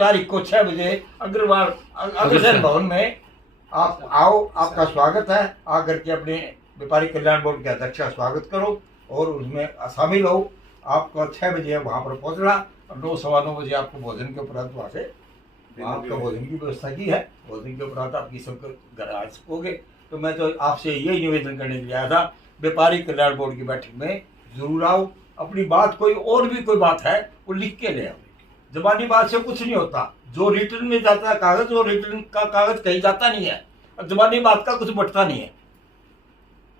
तारीख को 6 बजे अग्रसेन भवन में आप आओ, आपका स्वागत है। आकर के अपने व्यापारी कल्याण बोर्ड के अध्यक्ष का स्वागत करो और उसमें शामिल हो। आपका 6 बजे वहाँ पर पहुँचना और 9 सवा 9 बजे आपको भोजन के उपरांत वहाँ से आपका भोजन की व्यवस्था की है। भोजन के उपरांत आपकी सब घर आ सकोगे। तो मैं तो आपसे यही निवेदन करने के लिए आया था, व्यापारी कल्याण बोर्ड की बैठक में जरूर आओ। अपनी बात कोई और भी कोई बात है वो लिख के ले आओ। जबानी बात से कुछ नहीं होता। जो रिटर्न में जाता है कागज, वो रिटर्न का कागज कहीं जाता नहीं है और जबानी बात का कुछ बटता नहीं है।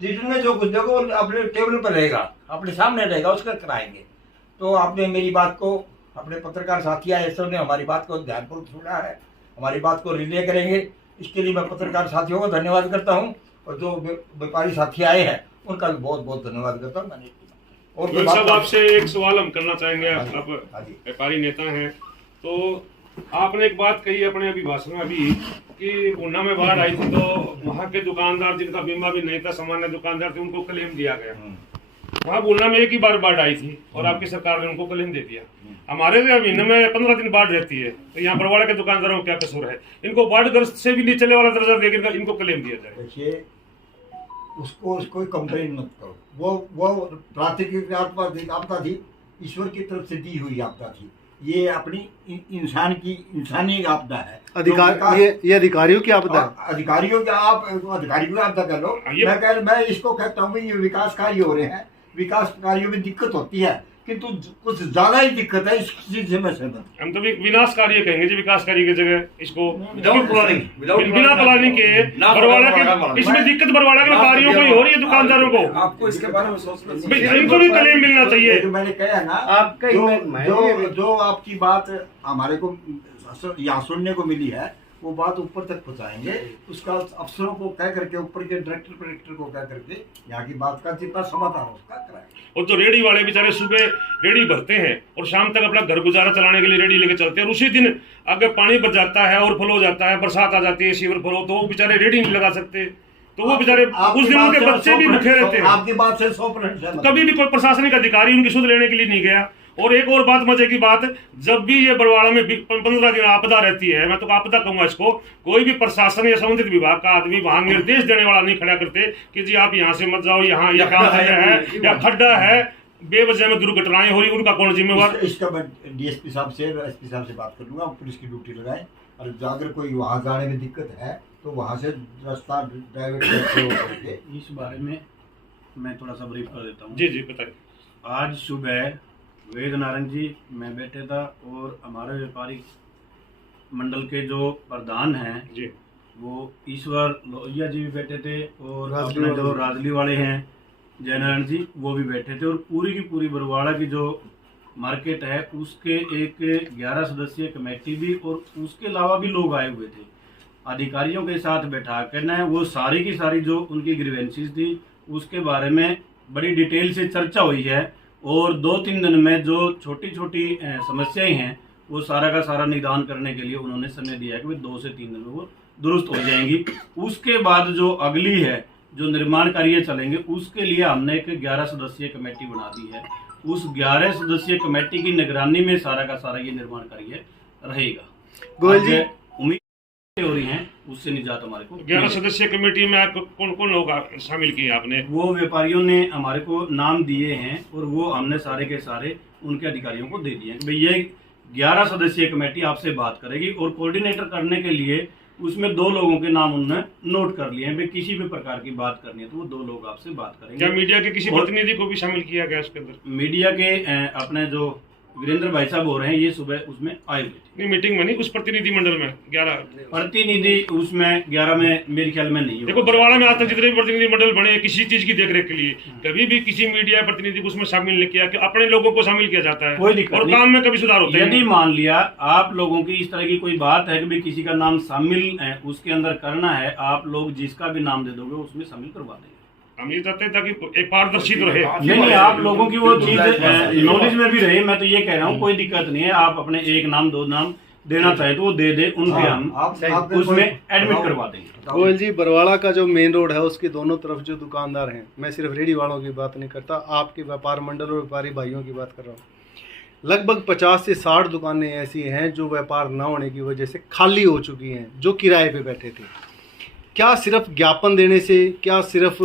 रिटर्न में जो कुछ देखो अपने टेबल पर रहेगा, अपने सामने रहेगा, उसका कराएंगे। तो आपने मेरी बात को, अपने पत्रकार साथी आए सब ने हमारी बात को ध्यानपूर्वक सुना है, हमारी बात को रिले करेंगे। इसके लिए मैं पत्रकार साथियों को धन्यवाद करता हूँ और जो व्यापारी साथी आए हैं उनका भी बहुत बहुत धन्यवाद करता हूँ। मैंने और सब आपसे एक सवाल हम करना चाहेंगे। आप व्यापारी नेता हैं, तो आपने एक बात कही अपने अभी भाषण में अभी कि ऊना में बाढ़ आई थी तो वहाँ के दुकानदार जिनका बीमा भी नहीं था, सामान्य दुकानदार थे, उनको क्लेम दिया गया। वहाँ ऊना में एक ही बार बाढ़ आई थी और आपकी सरकार ने उनको क्लेम दे दिया। हमारे महीने में 15 दिन बाढ़ रहती है, तो यहाँ बरवाड़ा के दुकानदारों को क्या कसूर है? इनको बाढ़ग्रस्त से भी नीचे वाला दर्जा देकर इनको क्लेम दिया जाए। देखिए, उसको कंप्लेन मत करो। वो प्राकृतिक आपदा थी, ईश्वर की तरफ से दी हुई आपदा थी। ये अपनी इंसानी आपदा है। ये अधिकारियों की आपदा है। अधिकारियों की आपदा कर लो। मैं इसको कहता हूँ ये विकास कार्य हो रहे हैं, विकास कार्यों में दिक्कत होती है, किंतु कुछ ज्यादा ही दिक्कत है। इस चीज से मैं सहमत। हम तो विनाश कार्य कहेंगे जी, विकास कार्य की जगह इसको बिना प्लानिंग के बरवाड़ा के, इसमें दिक्कत बरवाड़ा के कार्यों को ही हो रही है, दुकानदारों को। आपको इसके बारे में सोचना, इनको भी क्लेम मिलना चाहिए। जो मैंने कहा ना, जो आपकी बात हमारे को यहाँ सुनने को मिली है, वो बात ऊपर तक पहुंचाएंगे। उसका अफसरों को कह करके, ऊपर के डायरेक्टर को कह करके यहाँ की बात का जितना समाधान उसका कराएंगे। और जो रेडी वाले बेचारे सुबह रेडी भरते हैं और शाम तक अपना घर गुजारा चलाने के लिए रेडी लेके चलते हैं, और उसी दिन अगर पानी बच जाता है और फ्लो हो जाता है, बरसात आ जाती है, सीवर फ्लो, तो वो बेचारे रेडी नहीं लगा सकते। तो वो बेचारे उस दिन उनके बच्चे भी भूखे रहते हैं। आपकी बात से 100% कभी भी कोई प्रशासनिक अधिकारी उनकी सुध लेने के लिए नहीं गया। और एक और बात, मजे की बात, जब भी ये बरवाड़ा में 15 दिन आपदा रहती है, मैं तो आपदा कहूंगा इसको, कोई भी प्रशासन या संबंधित विभाग का आदमी वहां निर्देश देने वाला नहीं खड़ा करते कि जी आप यहाँ से मत जाओ, यहाँ या काम है या खड्डा है, बेवजह में दुर्घटनाएं हो रही, उनका कौन जिम्मेवार? इसका मैं डीएसपी साहब से, एसपी साहब से बात कर लूंगा, पुलिस की ड्यूटी लगाएं। और अगर कोई वहां जाने में दिक्कत है तो वहां से रास्ता डाइवर्ट करके। इस बारे में मैं थोड़ा सा ब्रीफ कर देता हूँ। जी जी बताइए। आज सुबह वेद नारायण जी, मैं बैठे था और हमारे व्यापारी मंडल के जो प्रधान हैं जी, वो ईश्वर लोहिया जी भी बैठे थे, और अपने जो राजली वाले हैं जयनारायण जी, वो भी बैठे थे। और पूरी की पूरी बरवाड़ा की जो मार्केट है उसके एक 11 सदस्यीय कमेटी भी, और उसके अलावा भी लोग आए हुए थे। अधिकारियों के साथ बैठा करना, वो सारी की सारी जो उनकी ग्रीवेंसीज थी उसके बारे में बड़ी डिटेल से चर्चा हुई है। और 2-3 दिन में जो छोटी छोटी समस्याएं हैं वो सारा का सारा निदान करने के लिए उन्होंने समय दिया है कि 2 से 3 दिन में वो दुरुस्त हो जाएंगी। उसके बाद जो अगली है, जो निर्माण कार्य चलेंगे, उसके लिए हमने एक 11 सदस्यीय कमेटी बना दी है। उस 11 सदस्यीय कमेटी की निगरानी में सारा का सारा ये निर्माण कार्य रहेगा। गोयल जी, उम्मीद हो रही हैं उससे निजात हमारे को। 11 सदस्यीय कमेटी में आप कौन कौन लोग शामिल किए आपने? वो व्यापारियों ने हमारे को नाम दिए हैं और वो हमने सारे के सारे उनके अधिकारियों को दे दिए हैं कि भाई ये 11 सदस्यीय कमेटी आपसे बात करेगी। और कोऑर्डिनेटर करने के लिए उसमें 2 लोगों के नाम उन्होंने नोट कर लिए हैं। भाई किसी भी प्रकार की बात करनी है तो वो 2 लोग आपसे बात करेंगे। क्या मीडिया के किसी प्रतिनिधि को भी शामिल किया गया उसके अंदर? मीडिया के अपने जो वीरेंद्र भाई साहब हो रहे हैं, ये सुबह उसमें आए हुए थे। नहीं, मीटिंग में नहीं, उस प्रतिनिधि मंडल में 11 प्रतिनिधि उसमें 11 में मेरे ख्याल में नहीं। देखो, बरवाड़ा में आज तक जितने भी प्रतिनिधि मंडल बने किसी चीज की देखरेख के लिए, कभी भी किसी मीडिया प्रतिनिधि को उसमें शामिल नहीं किया कि अपने लोगों को शामिल किया जाता है, कोई दिक्कत और नहीं। काम में कभी सुधार होता है। यदि मान लिया आप लोगों की इस तरह की कोई बात है कि भाई किसी का नाम शामिल है उसके अंदर करना है, आप लोग जिसका भी नाम दे दोगे उसमें शामिल करवा देंगे। हम ये चाहते हैं ताकि एक पारदर्शी तो रहे। नहीं, आप लोगों की वो चीज नॉलेज में भी रहे। मैं तो ये कह रहा हूँ कोई दिक्कत नहीं है। आप अपने 1 नाम 2 नाम देना चाहे तो वो दे दे, उनके हम उसमें एडमिट करवा देंगे। गोयल जी, बरवाड़ा का जो मेन रोड है उसके दोनों तरफ जो दुकानदार हैं, मैं सिर्फ रेडी वालों की बात नहीं करता, आपके व्यापार मंडल और व्यापारी भाइयों की बात कर रहा हूँ। लगभग 50 से 60 दुकानें ऐसी हैं जो व्यापार न होने की वजह से खाली हो चुकी हैं, जो किराए पे बैठे थे। क्या सिर्फ ज्ञापन देने से, क्या सिर्फ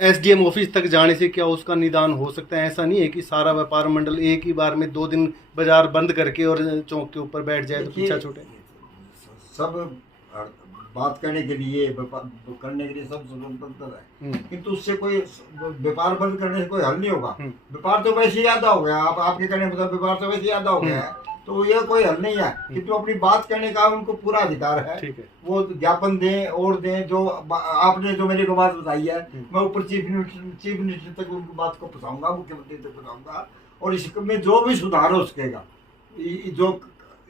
एसडीएम ऑफिस तक जाने से क्या उसका निदान हो सकता है? ऐसा नहीं है कि सारा व्यापार मंडल एक ही बार में 2 दिन बाजार बंद करके और चौक के ऊपर बैठ जाए तो पीछा छूटे। सब बात करने के लिए, व्यापार करने के लिए सब स्वतंत्र है, किंतु उससे कोई व्यापार बंद करने से कोई हल नहीं होगा। व्यापार तो वैसे ही आधा हो गया, आपके कहने मतलब व्यापार तो वैसे ही आधा हो गया है, तो यह कोई हल नहीं है। किंतु अपनी बात करने का उनको पूरा अधिकार है, वो ज्ञापन दें और दें। जो आपने जो मेरे को बात बताई है, मैं ऊपर चीफ मिनिस्टर तक उनकी बात को पहुंचाऊंगा, मुख्यमंत्री तक पहुंचाऊंगा, और इसमें जो भी सुधार हो सकेगा। जो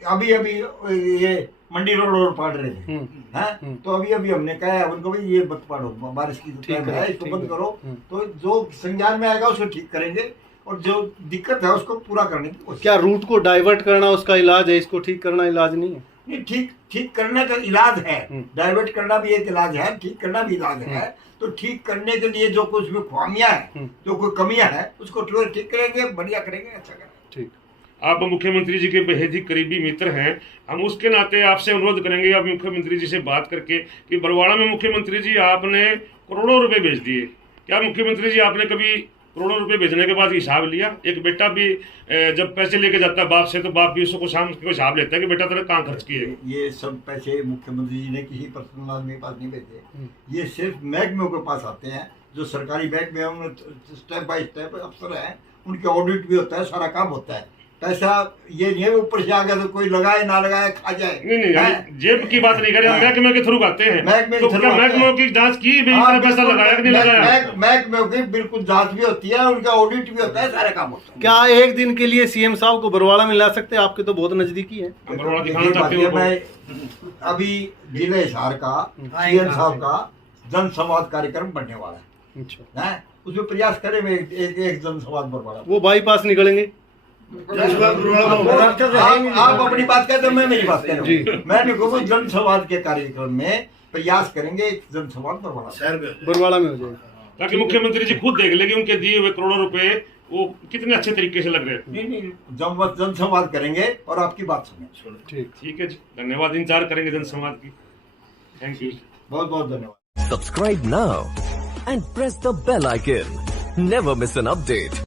अभी ये मंडी रोड और पाड़ रहे थे हैं, तो अभी हमने कहा है उनको भी ये मत पाड़ो, बारिश की टाइम है, इसको बंद करो। तो जो संज्ञान में आएगा उसको ठीक करेंगे, और जो दिक्कत है उसको पूरा करने की कोशिश। क्या रूट को डाइवर्ट करना उसका इलाज है, इसको ठीक करना इलाज नहीं है? नहीं, ठीक करने का इलाज है, डाइवर्ट करना भी एक इलाज है, ठीक करना भी इलाज है। तो ठीक करने के लिए जो कुछ भी खामियां है, जो कोई कमियां है, उसको ठीक करेंगे, बढ़िया करेंगे, अच्छा करेंगे। ठीक। आप मुख्यमंत्री जी के बेहद ही करीबी मित्र हैं, हम उसके नाते आपसे अनुरोध करेंगे आप मुख्यमंत्री जी से बात करके कि बरवाड़ा में मुख्यमंत्री जी आपने करोड़ों रुपए भेज दिए, क्या मुख्यमंत्री जी आपने कभी करोड़ों रुपए भेजने के बाद हिसाब लिया? एक बेटा भी जब पैसे लेके जाता है बाप से, तो बाप भी उसको शाम को हिसाब लेता है कि बेटा तेरे कहाँ खर्च किए। ये सब पैसे मुख्यमंत्री जी ने किसी पर्सनल आदमी के पास नहीं भेजे, ये सिर्फ महकमे के पास आते हैं। जो सरकारी महकमे में स्टेप बाय स्टेप अफसर हैं, उनके ऑडिट भी होता है, सारा काम होता है। पैसा ये नहीं है ऊपर से आ गया तो कोई लगाए ना लगाए खा जाए। नहीं, जेब की बात नहीं कर रहे, महकमे के थ्रू आते हैं। तो महकमे की जांच की पैसा लगाया कि नहीं लगाया? महकमे की बिल्कुल जांच भी होती है, उनका ऑडिट भी होता है, सारे काम होता है। क्या एक दिन के लिए सीएम साहब को बरवाड़ा में ला सकते हैं? आपके तो बहुत नजदीकी है। मैं अभी जिले हिसार का सीएम साहब का जन संवाद कार्यक्रम बनने वाला है, अच्छा, उसमें प्रयास करें एक जन संवाद बरवाड़ा। वो बाईपास निकलेंगे। आप अपनी बात कहते, मैं मेरी बात कह रहा हूँ। मैं जन संवाद के कार्यक्रम में प्रयास करेंगे, जन संवाद बरवाड़ा में हो जाएगा, ताकि मुख्यमंत्री जी खुद देख ले कि उनके दिए हुए करोड़ों रुपए वो कितने अच्छे तरीके से लग रहे हैं। नहीं, जन संवाद करेंगे और आपकी बात सुनेंगे। ठीक है जी, धन्यवाद, इंतजार करेंगे जन संवाद की। थैंक यू, बहुत बहुत धन्यवाद। Subscribe now and press the bell icon. Never miss an update.